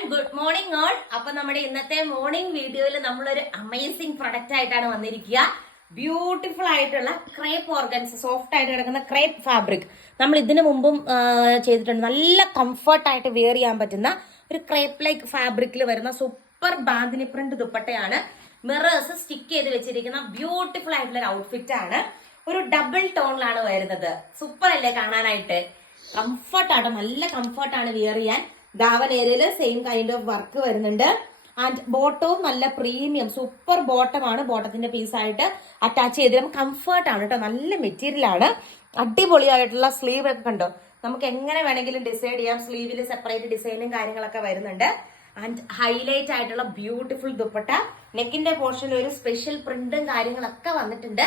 And good morning all. അപ്പൊ നമ്മുടെ ഇന്നത്തെ മോർണിംഗ് വീഡിയോയിൽ നമ്മളൊരു അമേസിംഗ് പ്രൊഡക്റ്റ് ആയിട്ടാണ് വന്നിരിക്കുക. ബ്യൂട്ടിഫുൾ ആയിട്ടുള്ള ക്രേപ്പ് ഓർഗൻസ്, സോഫ്റ്റ് ആയിട്ട് കിടക്കുന്ന ക്രേപ്പ് ഫാബ്രിക് നമ്മൾ ഇതിനു മുമ്പും ചെയ്തിട്ടുണ്ട്. നല്ല കംഫർട്ടായിട്ട് വെയർ ചെയ്യാൻ പറ്റുന്ന ഒരു ക്രേപ്പ് ലൈക്ക് ഫാബ്രിക്കിൽ വരുന്ന സൂപ്പർ ബാന്തിനി പ്രിന്റ് ദുപ്പട്ടയാണ്. മിറേഴ്സ് സ്റ്റിക്ക് ചെയ്ത് വെച്ചിരിക്കുന്ന ബ്യൂട്ടിഫുൾ ആയിട്ടുള്ള ഒരു ഔട്ട്ഫിറ്റ് ആണ്. ഒരു ഡബിൾ ടോണിലാണ് വരുന്നത്. സൂപ്പർ അല്ലേ കാണാനായിട്ട്? കംഫർട്ടാണ്, നല്ല കംഫർട്ടാണ് വെയർ ചെയ്യാൻ. ധാവൻ ഏരിയയില് സെയിം കൈൻഡ് ഓഫ് വർക്ക് വരുന്നുണ്ട്. ആൻഡ് ബോട്ടവും നല്ല പ്രീമിയം സൂപ്പർ ബോട്ടമാണ്. ബോട്ടത്തിന്റെ പീസായിട്ട് അറ്റാച്ച് ചെയ്തിട്ട് കംഫർട്ടാണ് കേട്ടോ. നല്ല മെറ്റീരിയൽ ആണ്. അടിപൊളിയായിട്ടുള്ള സ്ലീവ് ഒക്കെ കണ്ടോ, നമുക്ക് എങ്ങനെ വേണമെങ്കിലും ഡിസൈഡ് ചെയ്യാം. സ്ലീവിൽ സെപ്പറേറ്റ് ഡിസൈനും കാര്യങ്ങളൊക്കെ വരുന്നുണ്ട്. ആൻഡ് ഹൈലൈറ്റ് ആയിട്ടുള്ള ബ്യൂട്ടിഫുൾ ദുപ്പട്ട. നെക്കിന്റെ പോർഷനിൽ ഒരു സ്പെഷ്യൽ പ്രിന്റും കാര്യങ്ങളൊക്കെ വന്നിട്ടുണ്ട്.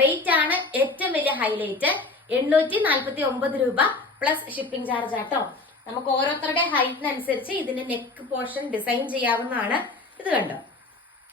റേറ്റ് ആണ് ഏറ്റവും വലിയ ഹൈലൈറ്റ്. 849 രൂപ പ്ലസ് ഷിപ്പിംഗ് ചാർജ് ആട്ടോ. നമുക്ക് ഓരോരുത്തരുടെ ഹൈറ്റിനനുസരിച്ച് ഇതിന്റെ നെക്ക് പോർഷൻ ഡിസൈൻ ചെയ്യാവുന്നതാണ്. ഇത് കണ്ടോ,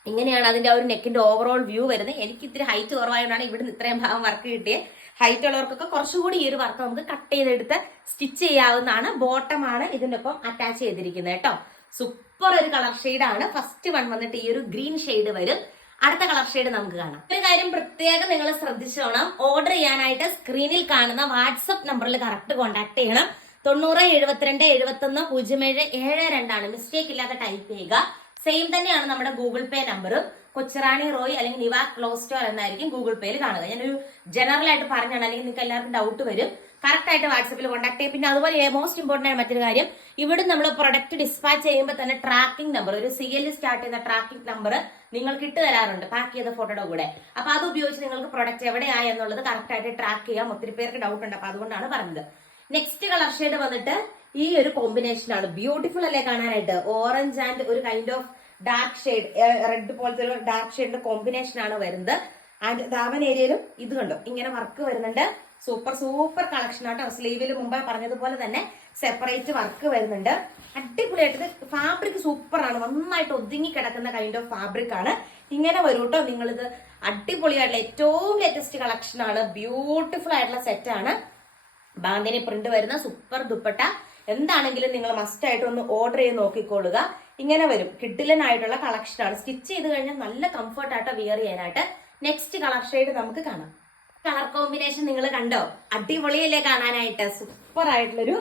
ഇങ്ങനെയാണ് അതിന്റെ ഒരു നെക്കിന്റെ ഓവറോൾ വ്യൂ വരുന്നത്. എനിക്ക് ഇത്തിരി ഹൈറ്റ് കുറവായതുകൊണ്ടാണ് ഇവിടുന്ന് ഇത്രയും ഭാഗം വർക്ക് കിട്ടിയത്. ഹൈറ്റ് ഉള്ളവർക്കൊക്കെ കുറച്ചുകൂടി ഈ ഒരു വർക്ക് നമുക്ക് കട്ട് ചെയ്തെടുത്ത് സ്റ്റിച്ച് ചെയ്യാവുന്നതാണ്. ബോട്ടമാണ് ഇതിന്റെ ഒപ്പം അറ്റാച്ച് ചെയ്തിരിക്കുന്നത് കേട്ടോ. സൂപ്പർ ഒരു കളർ ഷെയ്ഡാണ്. ഫസ്റ്റ് വൺ വന്നിട്ട് ഈ ഒരു ഗ്രീൻ ഷെയ്ഡ് വരും. അടുത്ത കളർ ഷെയ്ഡ് നമുക്ക് കാണാം. ഒരു കാര്യം പ്രത്യേകം നിങ്ങൾ ശ്രദ്ധിച്ചോണം, ഓർഡർ ചെയ്യാനായിട്ട് സ്ക്രീനിൽ കാണുന്ന വാട്സപ്പ് നമ്പറിൽ കറക്റ്റ് കോൺടാക്ട് ചെയ്യണം. 9072710772 മിസ്റ്റേക്ക് ഇല്ലാതെ ടൈപ്പ് ചെയ്യുക. സെയിം തന്നെയാണ് നമ്മുടെ ഗൂഗിൾ പേ നമ്പറും. കൊച്ചിറാണി റോയ് അല്ലെങ്കിൽ നിവാ ക്ലോസ് സ്റ്റോർ എന്നായിരിക്കും ഗൂഗിൾ പേയിൽ കാണുക. ഞാനൊരു ജനറൽ ആയിട്ട് പറഞ്ഞാണ്, അല്ലെങ്കിൽ നിങ്ങൾക്ക് എല്ലാവർക്കും ഡൗട്ട് വരും. കറക്റ്റ് ആയിട്ട് വാട്സപ്പിൽ കോൺടാക്ട് ചെയ്യും. പിന്നെ അതുപോലെ മോസ്റ്റ് ഇമ്പോർട്ടന്റ് ആയ മറ്റൊരു കാര്യം, ഇവിടെ നമ്മൾ പ്രൊഡക്റ്റ് ഡിസ്പാച്ച് ചെയ്യുമ്പോൾ തന്നെ ട്രാക്കിംഗ് നമ്പർ, ഒരു CL സ്റ്റാർട്ട് ചെയ്യുന്ന ട്രാക്കിംഗ് നമ്പർ നിങ്ങൾക്ക് ഇട്ട് തരാറുണ്ട് പാക്ക് ചെയ്ത ഫോട്ടോയുടെ കൂടെ. അപ്പൊ അത് ഉപയോഗിച്ച് നിങ്ങൾക്ക് പ്രൊഡക്റ്റ് എവിടെയായി എന്നുള്ളത് കറക്റ്റ് ആയിട്ട് ട്രാക്ക് ചെയ്യാം. ഒത്തിരി പേർക്ക് ഡൗട്ട് ഉണ്ട്, അപ്പൊ അതുകൊണ്ടാണ് പറഞ്ഞത്. നെക്സ്റ്റ് കളർ ഷെയ്ഡ് വന്നിട്ട് ഈ ഒരു കോമ്പിനേഷൻ ആണ്. ബ്യൂട്ടിഫുൾ അല്ലേ കാണാനായിട്ട്? ഓറഞ്ച് ആൻഡ് ഒരു kind of dark shade, red പോലത്തെ ഒരു ഡാർക്ക് ഷെയ്ഡിന്റെ കോമ്പിനേഷൻ ആണ് വരുന്നത്. ആൻഡ് ധാവൻ ഏരിയയിലും ഇത് കണ്ടോ ഇങ്ങനെ വർക്ക് വരുന്നുണ്ട്. സൂപ്പർ സൂപ്പർ കളക്ഷൻ ആട്ടോ. സ്ലീവിൽ മുമ്പേ പറഞ്ഞതുപോലെ തന്നെ സെപ്പറേറ്റ് വർക്ക് വരുന്നുണ്ട്. അടിപൊളിയായിട്ട് ഫാബ്രിക് സൂപ്പർ ആണ്. നന്നായിട്ട് ഒതുങ്ങി കിടക്കുന്ന കൈൻഡ് ഓഫ് ഫാബ്രിക് ആണ്. ഇങ്ങനെ വരും കേട്ടോ. നിങ്ങളിത് അടിപൊളിയായിട്ടുള്ള ഏറ്റവും ലേറ്റസ്റ്റ് കളക്ഷൻ ആണ്. ബ്യൂട്ടിഫുൾ ആയിട്ടുള്ള സെറ്റ് ആണ്. ബാന്തിനി പ്രിന്റ് വരുന്ന സൂപ്പർ ദുപ്പട്ട. എന്താണെങ്കിലും നിങ്ങൾ മസ്റ്റ് ആയിട്ട് ഒന്ന് ഓർഡർ ചെയ്ത് നോക്കിക്കൊള്ളുക. ഇങ്ങനെ വരും. കിഡിലൻ ആയിട്ടുള്ള കളക്ഷൻ ആണ്. സ്റ്റിച്ച് ചെയ്ത് കഴിഞ്ഞാൽ നല്ല കംഫർട്ട് ആയിട്ട് വെയർ ചെയ്യാനായിട്ട്. നെക്സ്റ്റ് കളർ ഷെയ്ഡ് നമുക്ക് കാണാം. കളർ കോമ്പിനേഷൻ നിങ്ങൾ കണ്ടോ? അടിപൊളിയല്ലേ കാണാനായിട്ട്? സൂപ്പർ ആയിട്ടുള്ളൊരു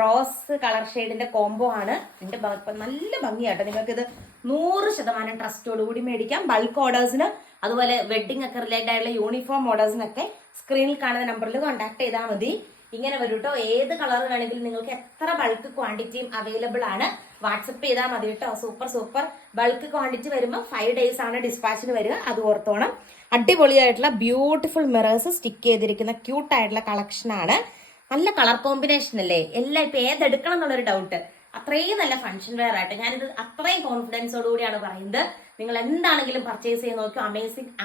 റോസ് കളർ ഷെയ്ഡിന്റെ കോംബോ ആണ്. എന്റെ നല്ല ഭംഗിയാട്ടോ. നിങ്ങൾക്ക് ഇത് 100% ട്രസ്റ്റോട് കൂടി മേടിക്കാം. ബൾക്ക് ഓർഡേഴ്സിന്, അതുപോലെ വെഡിങ് ഒക്കെ റിലേറ്റഡ് ആയിട്ടുള്ള യൂണിഫോം ഓർഡേഴ്സിനൊക്കെ സ്ക്രീനിൽ കാണുന്ന നമ്പറിൽ കോൺടാക്ട് ചെയ്താൽ മതി. ഇങ്ങനെ വരും കേട്ടോ. ഏത് കളർ വേണമെങ്കിലും നിങ്ങൾക്ക് എത്ര ബൾക്ക് ക്വാണ്ടിറ്റിയും അവൈലബിൾ ആണ്. വാട്സപ്പ് ചെയ്താൽ മതി കേട്ടോ. സൂപ്പർ സൂപ്പർ ബൾക്ക് ക്വാണ്ടിറ്റി വരുമ്പോൾ 5 days ആണ് ഡിസ്പാച്ചിന് വരിക. അത് ഓർത്തോണം. അടിപൊളിയായിട്ടുള്ള ബ്യൂട്ടിഫുൾ മിറേഴ്സ് സ്റ്റിക്ക് ചെയ്തിരിക്കുന്ന ക്യൂട്ട് ആയിട്ടുള്ള കളക്ഷൻ ആണ്. നല്ല കളർ കോമ്പിനേഷൻ അല്ലേ? എല്ലാം ഇപ്പൊ ഏതെടുക്കണം എന്നുള്ളൊരു ഡൗട്ട്. അത്രയും നല്ല ഫംഗ്ഷൻ വെയർ ആയിട്ട് ഞാനിത് അത്രയും കോൺഫിഡൻസോട് കൂടിയാണ് പറയുന്നത്. നിങ്ങൾ എന്താണെങ്കിലും പർച്ചേസ് ചെയ്ത് നോക്കിയോ.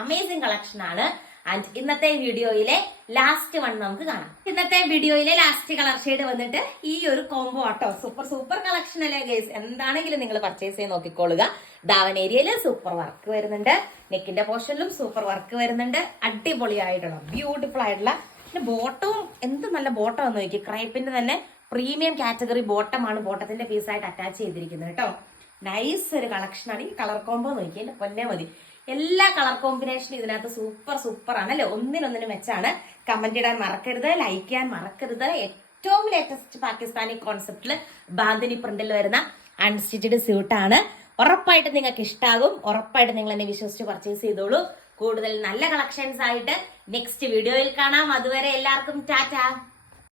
അമേസിംഗ് കളക്ഷൻ ആണ്. ആൻഡ് ഇന്നത്തെ വീഡിയോയിലെ ലാസ്റ്റ് വൺ നമുക്ക് കാണാം. ഇന്നത്തെ വീഡിയോയിലെ ലാസ്റ്റ് കളർ ഷെയ്ഡ് വന്നിട്ട് ഈ ഒരു കോംബോ ആട്ടോ. സൂപ്പർ സൂപ്പർ കളക്ഷൻ അല്ലേ ഗൈസ്? എന്താണെങ്കിലും നിങ്ങൾ പർച്ചേസ് ചെയ്ത് നോക്കിക്കോളുക. ധാവൻ ഏരിയയില് സൂപ്പർ വർക്ക് വരുന്നുണ്ട്. നെക്കിന്റെ പോർഷനിലും സൂപ്പർ വർക്ക് വരുന്നുണ്ട്. അടിപൊളിയായിട്ടുള്ള ബ്യൂട്ടിഫുൾ ആയിട്ടുള്ള ബോട്ടവും എന്ത് നല്ല ബോട്ടം എന്ന് നോക്കി. ക്രൈപ്പിന്റെ തന്നെ പ്രീമിയം കാറ്റഗറി ബോട്ടമാണ് ബോട്ടത്തിന്റെ പീസായിട്ട് അറ്റാച്ച് ചെയ്തിരിക്കുന്നത് കേട്ടോ. നൈസ് ഒരു കളക്ഷൻ ആണ്. ഈ കളർ കോംബോ നോക്കി എന്റെ പൊന്നെ മതി. എല്ലാ കളർ കോമ്പിനേഷനും ഇതിനകത്ത് സൂപ്പർ സൂപ്പർ ആണ് അല്ലെ? ഒന്നിനൊന്നിനും വെച്ചാണ്. കമന്റ് ഇടാൻ മറക്കരുത്, ലൈക്ക് ചെയ്യാൻ മറക്കരുത്. ഏറ്റവും ലേറ്റസ്റ്റ് പാകിസ്ഥാനി കോൺസെപ്റ്റില് ബാന്തിനി പ്രിന്റിൽ വരുന്ന അൺസ്റ്റിച്ചഡ് സ്യൂട്ടാണ്. ഉറപ്പായിട്ട് നിങ്ങൾക്ക് ഇഷ്ടാകും. ഉറപ്പായിട്ട് നിങ്ങൾ എന്നെ വിശ്വസിച്ച് പർച്ചേസ് ചെയ്തോളൂ. കൂടുതൽ നല്ല കളക്ഷൻസ് ആയിട്ട് നെക്സ്റ്റ് വീഡിയോയിൽ കാണാം. അതുവരെ എല്ലാവർക്കും ടാറ്റ.